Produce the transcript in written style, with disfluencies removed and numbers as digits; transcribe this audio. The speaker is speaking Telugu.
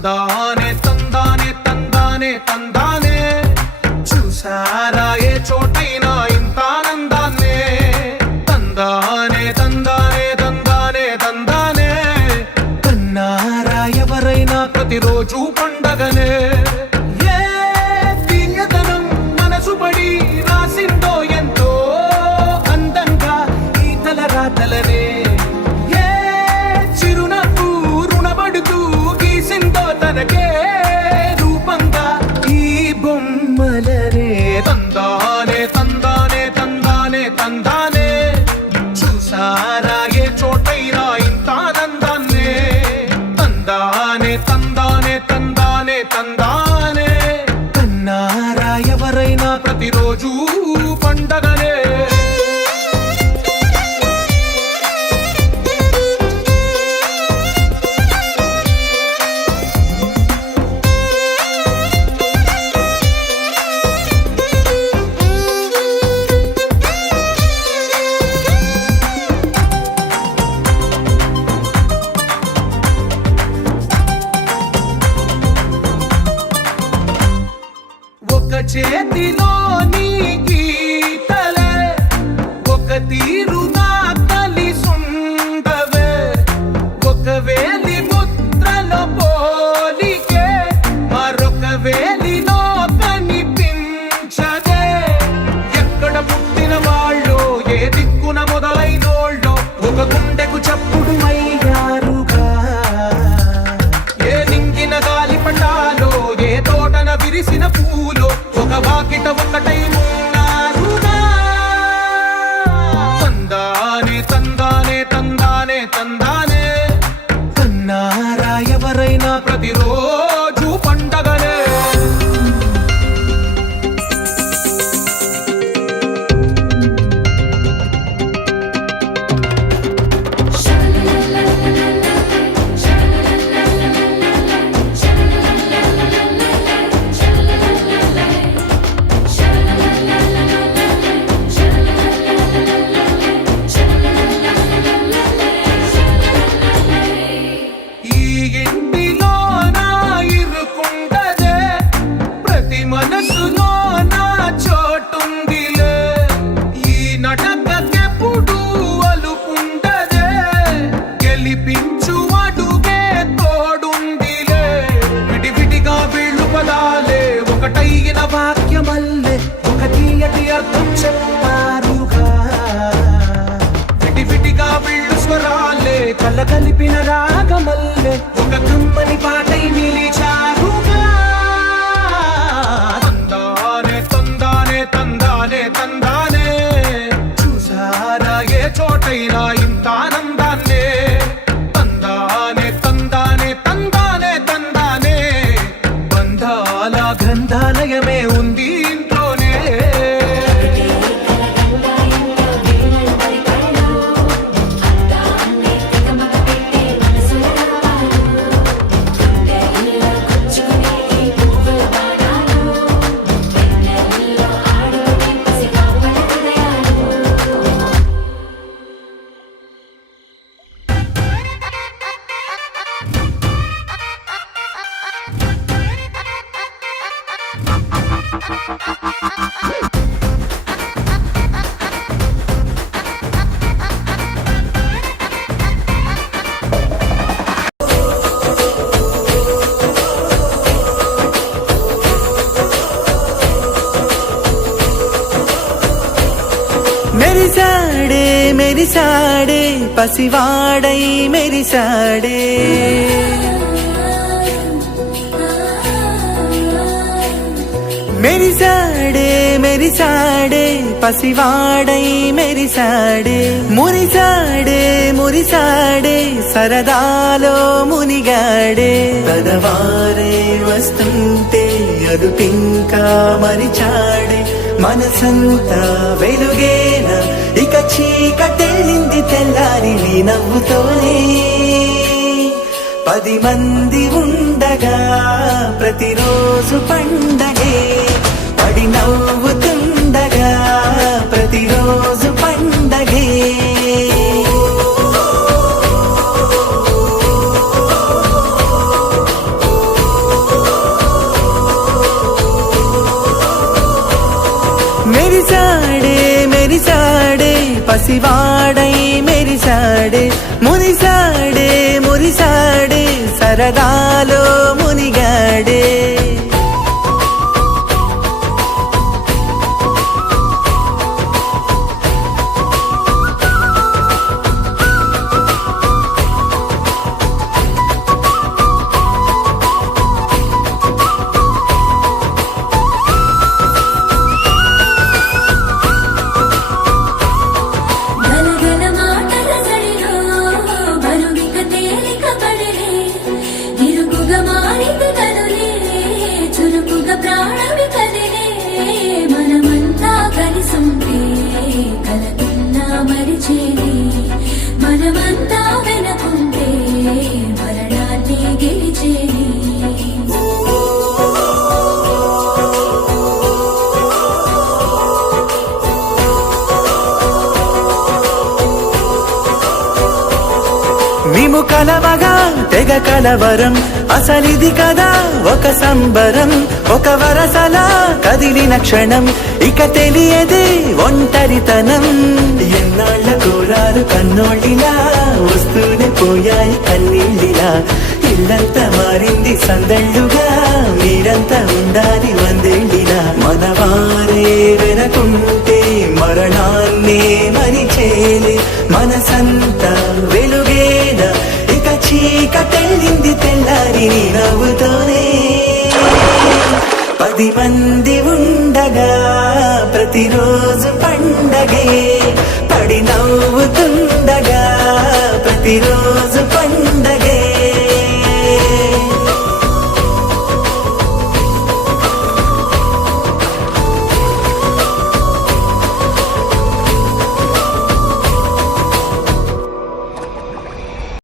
తందానే తందానే తందానే తందానే చూసారా ఏ చోటైనా ఇంత ఆనందాన్నే తందానే తందానే తందానే తందానే కన్నారా ఎవరైనా ప్రతిరోజు పండగనే ఏ తీయదనం మనసు పడి రాసిందో ఎంతో అందంగా ఈ తల రాతలనే తనకే రూపంగా ఈ బొమ్మలనే తందానే తందానే తందానే తందానే చూసారా ఏ చోటైనా ఇంత ఆనందాన్నే తందానే తందానే తందానే తందానే కన్నారా ఎవరైనా ప్రతిరోజు పండగనే చేతిలోని గీతలే ఒక తీరుగా కలిసుండవే ఒక వేలి ముద్రలో పోలికే మరొక వేలిలో కనిపించదే ఎక్కడ పుట్టిన వాళ్ళు ఏ దిక్కున మొదలైనోళ్ళో ఒక గుండెకు చప్పుడు అయ్యారుగా ఏ నింగిన గాలి పటాలో ఏ తోటన విరిసిన పూలో ఒక వాకిట ఒకటై ఉన్నారుగా తందానే తందానే తందానే తందానే కన్నారా ఎవరైనా ప్రతిరోజు పండగనే మనసులో నా చోటుందిలే ఈ నటకెప్పుడు అలుపుండదే గెలిపించు అడుగే తోడుందిలే విడివిడిగా వీళ్ళు పదాలే ఒకటైన వాక్యమల్లే ఒక తీయటి అర్థం చెప్పారుగా విడివిడిగా వీళ్ళు స్వరాలే కలగలిపిన రాగమల్లే ఒక కమ్మని పాటై నిలిచారుగా తందానే చూసారా ఏ చోటైనా ఇంత ఆనందాన్నే తందానే తందానే తందానే తందానే బంధాల గ్రంథాలయమే ఉంది ఇంట్లోనే మెరిసాడే మెరిసాడే పసివాడై మెరిసాడే మెరిసాడే మెరిసాడే పసివాడై మెరిసాడే మురిసాడే మురిసాడే సరదాలో మునిగాడే పదవారే వస్తుంటే అదుపింకా మరిచాడే మనసంతా వెలుగేన ఇక చీకటెళ్ళింది తెల్లారి నీ నవ్వుతోనే 10 మంది ఉండగా ప్రతిరోజు పండగే పడి నవ్వుతుండగా ప్రతిరోజు పండగే పసివాడై మెరిసాడే మురిసాడే మురిసాడే సరదాలో మునిగాడే గలగల మాటల జడిలో బరువిక తేలిక పడలే ఇరుకుగా మారింది కనులే చురుకుగా ప్రాణమి కదిలే మనమంతా కలిసుంటే కలకున్నా మరిచేలే మనమంతా వెనకుంటే మరణాన్ని గెలిచేలే మేము కలవగా తెగ కలవరం అసలిది కదా ఒక సంబరం ఒక వరసలా కదిలిన క్షణం ఇక తెలియదే ఒంటరితనం ఎన్నాళ్ళ కోరాలు కన్నోళ్ళిలా వస్తూనే పోయాయి కన్నీళ్ళిలా ఇల్లంతా మారింది సందళ్ళుగా మీరంతా ఉండాలి వందేళ్ళిలా మనవారే వెనకుంటే మరణాన్నే మరిచేలే మనసంతా వెలుగేద ఇక చీకటెళ్ళింది తెల్లారి నీ నవ్వుతోనే 10 మంది ఉండగా ప్రతిరోజు పండగే పడి నవ్వుతుండగా ప్రతిరోజు